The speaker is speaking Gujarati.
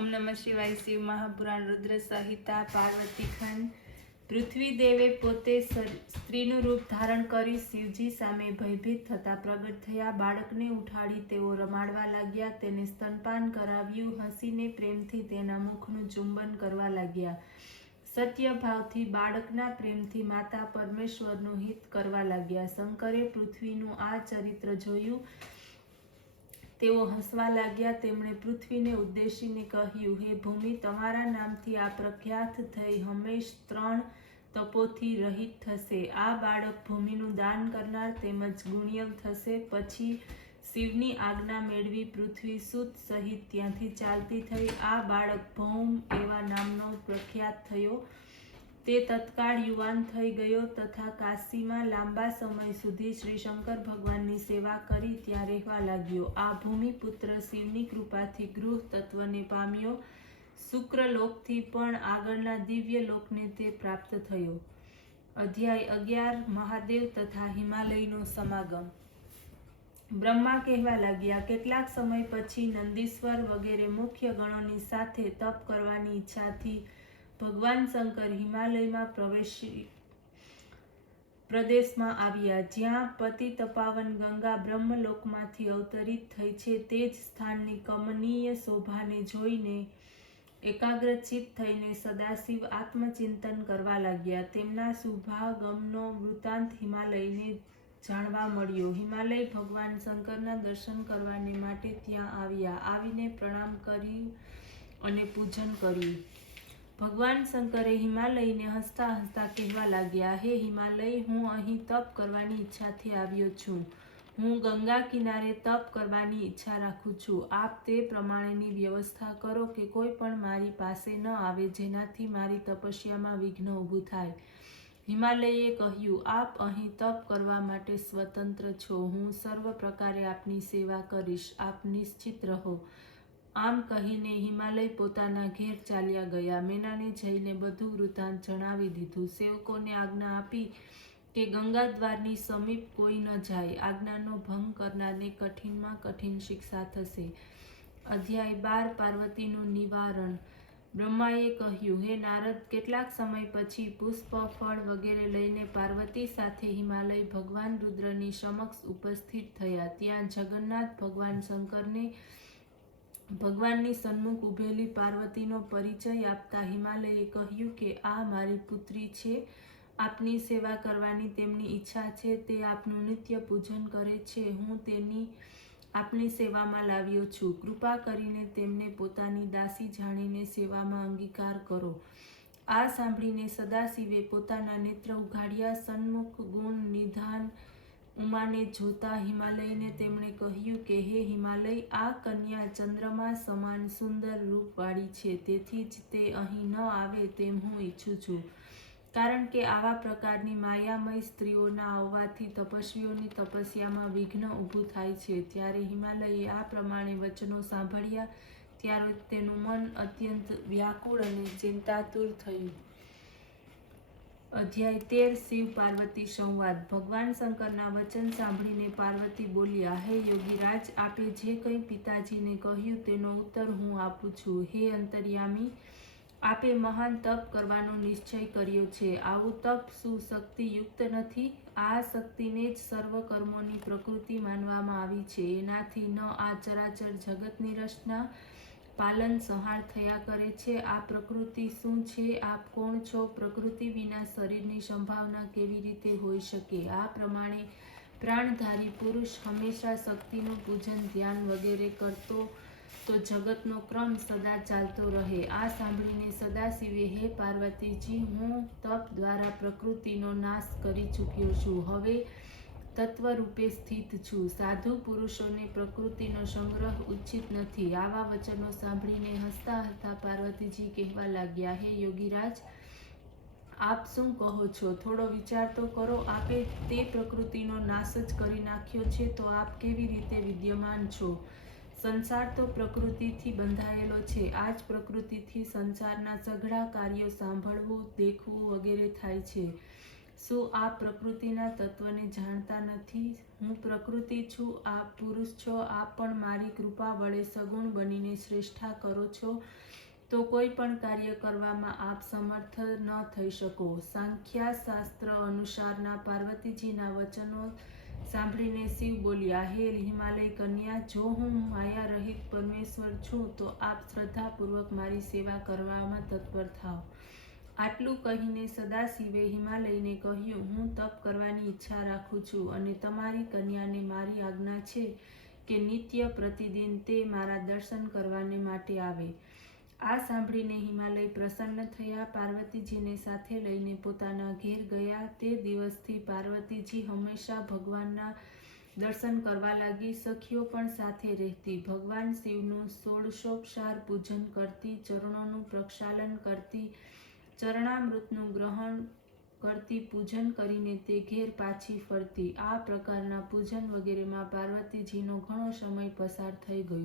ओम नमः शिवाय। शिव महापुराण रुद्र संहिता पार्वती खंड। पृथ्वी देवे पोते स्त्रीનું રૂપ ધારણ કરી શિવજી સામે ભયભીત થતા પ્રગટ થયા। બાળકને ઉઠાડી તેઓ રમાડવા લાગ્યા, તેને સ્તનપાન કરાવ્યું, હસીને પ્રેમથી તેના મુખનું ચુંબન કરવા લાગ્યા। સત્ય ભાવથી બાળકના પ્રેમથી માતા પરમેશ્વરનું હિત કરવા લાગ્યા। શંકરે પૃથ્વીનું આ ચરિત્ર જોયું, તેઓ હસવા લાગ્યા। તેમણે પૃથ્વીને ઉદ્દેશીને કહ્યું, હે ભૂમિ, તમારા નામથી આ પ્રખ્યાત થઈ હંમેશ 3 તપોથી રહિત થશે। આ બાળક ભૂમિનું દાન કરનાર તેમજ ગુણ્યવ થશે। પછી શિવની આજ્ઞા મેળવી પૃથ્વી સુત સહિત ત્યાંથી ચાલતી થઈ। આ બાળક ભૌમ એવા નામનો પ્રખ્યાત થયો। તે તત્કાળ યુવાન થઈ ગયો તથા કાશીમાં લાંબા સમય સુધી શ્રી શંકર ભગવાનની સેવા કરી ત્યાં રહેવા લાગ્યો। આ ભૂમિપુત્ર શિવની કૃપાથી ગૃહ તત્વને પામ્યો। શુક્રલોકથી પણ આગળના દિવ્ય લોકને તે પ્રાપ્ત થયો। અધ્યાય 11 મહાદેવ તથા હિમાલયનો સમાગમ। બ્રહ્મા કહેવા લાગ્યા, કેટલાક સમય પછી નંદીશ્વર વગેરે મુખ્ય ગણોની સાથે તપ કરવાની ઈચ્છાથી ભગવાન શંકર હિમાલયમાં પ્રદેશમાં આવ્યા, જ્યાં પતિતપાવન ગંગા બ્રહ્મલોકમાંથી અવતરિત થઈ છે। તે જ સ્થાનની કમનીય શોભાને જોઈને એકાગ્રચિત્ત થઈને સદાશિવ આત્મચિંતન કરવા લાગ્યા। તેમના શુભાગમનો વૃત્તાંત હિમાલયને જાણવા મળ્યો। હિમાલય ભગવાન શંકરના દર્શન કરવાને માટે ત્યાં આવ્યા। આવીને પ્રણામ કરી અને પૂજન કર્યું। ભગવાન શંકરે હિમાલયને હસતા હસતા કહેવા લાગ્યા, હે હિમાલય, હું અહીં તપ કરવાની ઈચ્છાથી આવ્યો છું। હું ગંગા કિનારે તપ કરવાની ઈચ્છા રાખું છું। આપ તે પ્રમાણેની વ્યવસ્થા કરો કે કોઈ પણ મારી પાસે ન આવે, જેનાથી મારી તપસ્યામાં વિઘ્ન ઊભું થાય। હિમાલયે કહ્યું, આપ અહીં તપ કરવા માટે સ્વતંત્ર છો। હું સર્વ પ્રકારે આપની સેવા કરીશ, આપ નિશ્ચિત રહો। આમ કહીને હિમાલય પોતાના ઘેર ચાલ્યા ગયા। મેનાને જઈને બધું વૃત્તાંત જણાવી દીધું। સેવકોને આજ્ઞા આપી કે ગંગા દ્વારની સમીપ કોઈ ન જાય। આજ્ઞાનો ભંગ કરનારને કઠિનમાં કઠિન શિક્ષા થશે। અધ્યાય 12 પાર્વતીનું નિવારણ। બ્રહ્માએ કહ્યું, હે નારદ, કેટલાક સમય પછી પુષ્પ, ફળ વગેરે લઈને પાર્વતી સાથે હિમાલય ભગવાન રુદ્રની સમક્ષ ઉપસ્થિત થયા। ત્યાં જગન્નાથ ભગવાન શંકરને ભગવાનની સન્મુખ ઉભેલી પાર્વતીનો પરિચય આપતા હિમાલયે કહ્યું કે આ મારી પુત્રી છે। આપની સેવા કરવાની તેમની ઈચ્છા છે। તે આપનું નિત્ય પૂજન કરે છે। હું તેની આપની સેવામાં લાવ્યો છું। કૃપા કરીને તેમને પોતાની દાસી જાણીને સેવામાં અંગીકાર કરો। આ સાંભળીને સદાશિવે પોતાના નેત્ર ઉઘાડ્યા। સન્મુખ ગુણ નિધાન ઉમાને જોતા હિમાલયને તેમણે કહ્યું કે હે હિમાલય, આ કન્યા ચંદ્રમા સમાન સુંદર રૂપવાળી છે। તેથી જ તે અહીં ન આવે તેમ હું ઈચ્છું છું, કારણ કે આવા પ્રકારની માયામય સ્ત્રીઓના આવવાથી તપસ્વીઓની તપસ્યામાં વિઘ્ન ઊભું થાય છે। ત્યારે હિમાલયે આ પ્રમાણે વચનો સાંભળ્યા ત્યારે તેનું મન અત્યંત વ્યાકુળ અને ચિંતાતુર થયું। અધ્યાય 13 શિવ પાર્વતી સંવાદ। ભગવાન શંકરના વચન સાંભળીને પાર્વતી બોલ્યા, હે યોગીરાજ, આપે જે કંઈ પિતાજીને કહ્યું તેનો ઉત્તર હું આપું છું। હે અંતર્યામી, આપે મહાન તપ કરવાનો નિશ્ચય કર્યો છે। આવું તપ શું શક્તિયુક્ત નથી? આ શક્તિને જ સર્વ કર્મોની પ્રકૃતિ માનવામાં આવી છે। એનાથી ન આ ચરાચર જગતની રચના, પાલન સંહાર થયા કરે છે। આ પ્રકૃતિ શું છે? આપ કોણ છો? પ્રકૃતિ વિના શરીરની સંભાવના કેવી રીતે હોઈ શકે? આ પ્રમાણે પ્રાણધારી પુરુષ હંમેશા શક્તિનું પૂજન, ધ્યાન વગેરે કરતો તો જગતનો ક્રમ સદા ચાલતો રહે। આ સાંભળીને સદાશિવે, હે પાર્વતીજી, હું તપ દ્વારા પ્રકૃતિનો નાશ કરી ચૂક્યો છું। હવે તત્વરૂપે સ્થિત છું। સાધુ પુરુષોને પ્રકૃતિનો સંગ્રહ ઉચિત નથી। આવા વચનો સાંભળીને હસતા હસતા પાર્વતીજી કહેવા લાગ્યા, હે યોગીરાજ, આપ શું કહો છો? થોડો વિચાર તો કરો। આપે તે પ્રકૃતિનો નાશ જ કરી નાખ્યો છે, તો આપ કેવી રીતે વિદ્યમાન છો? સંસાર તો પ્રકૃતિથી બંધાયેલો છે। આ જ પ્રકૃતિથી સંસારના સઘળા કાર્યો સાંભળવું, દેખવું વગેરે થાય છે। શું આપ પ્રકૃતિના તત્વને જાણતા નથી? હું પ્રકૃતિ છું, આપ પુરુષ છો. આપ પણ મારી કૃપા વડે સગુણ બનીને શ્રેષ્ઠા કરો છો, તો કોઈ પણ કાર્ય કરવામાં આપ સમર્થ ન થઈ શકો. સાંખ્યા શાસ્ત્ર અનુસારના પાર્વતીજીના વચનો સાંભળીને શિવ બોલ્યા, હે હિમાલય કન્યા, જો હું માયા રહિત પરમેશ્વર છું, તો આપ શ્રદ્ધાપૂર્વક મારી સેવા કરવામાં તત્પર થાઓ. આટલું કહીને સદાશિવે હિમાલયને કહ્યું, હું તપ કરવાની ઈચ્છા રાખું છું અને તમારી કન્યાને મારી આજ્ઞા છે કે નિત્ય પ્રતિદિન તે મારા દર્શન કરવાને માટે આવે. આ સાંભળીને હિમાલય પ્રસન્ન થયા. પાર્વતીજીને સાથે લઈને પોતાના ઘેર ગયા. તે દિવસથી પાર્વતીજી હંમેશા ભગવાનના દર્શન કરવા લાગી. સખીઓ પણ સાથે રહેતી. ભગવાન શિવનું ષોડશોપચાર પૂજન કરતી, ચરણોનું પ્રક્ષાલન કરતી, ચરણામૃતનું ગ્રહણ કરતી. પૂજન કરીને તે ઘેર પાછી ફરતી. આ પ્રકારના પૂજન વગેરેમાં પાર્વતીજીનો ઘણો સમય પસાર થઈ ગયો.